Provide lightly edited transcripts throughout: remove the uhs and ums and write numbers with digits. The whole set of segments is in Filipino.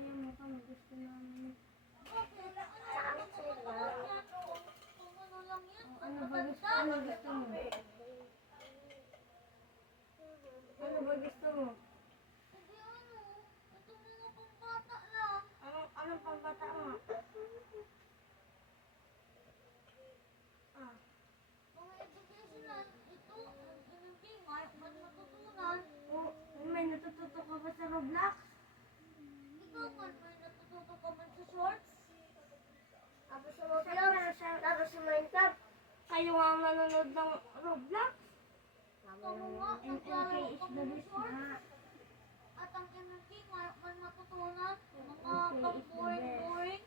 ayaw mo kami, gusto namin. Saan sila? Ano ba gusto mo? Ano ba gusto mo? Anong pambata mo? Ah, may natututo ka ba sa Roblox? Tapos sa Roblox, tapos sa Minecraft. Kayo nga ang nanonood ng Roblox? MLK MLK is the best nga. At ang MLK, man matutunan, mga boring.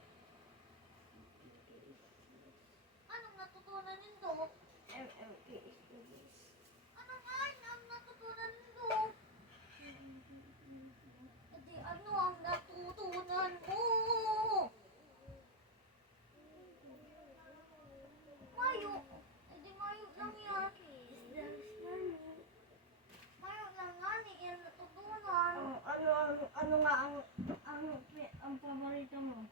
Anong natutunan nito? MLK is the best. Ano nga ang natutunan nito? Hindi, ano ang natutunan mo? Mayo. Hindi mayo lang yan. Mayo lang nga, ni yan natutunan. Ano nga ang paborito mo?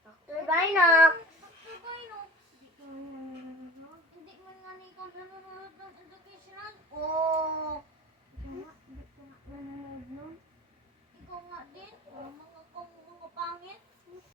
Dr. Binox. Dr. Binox. Hindi ko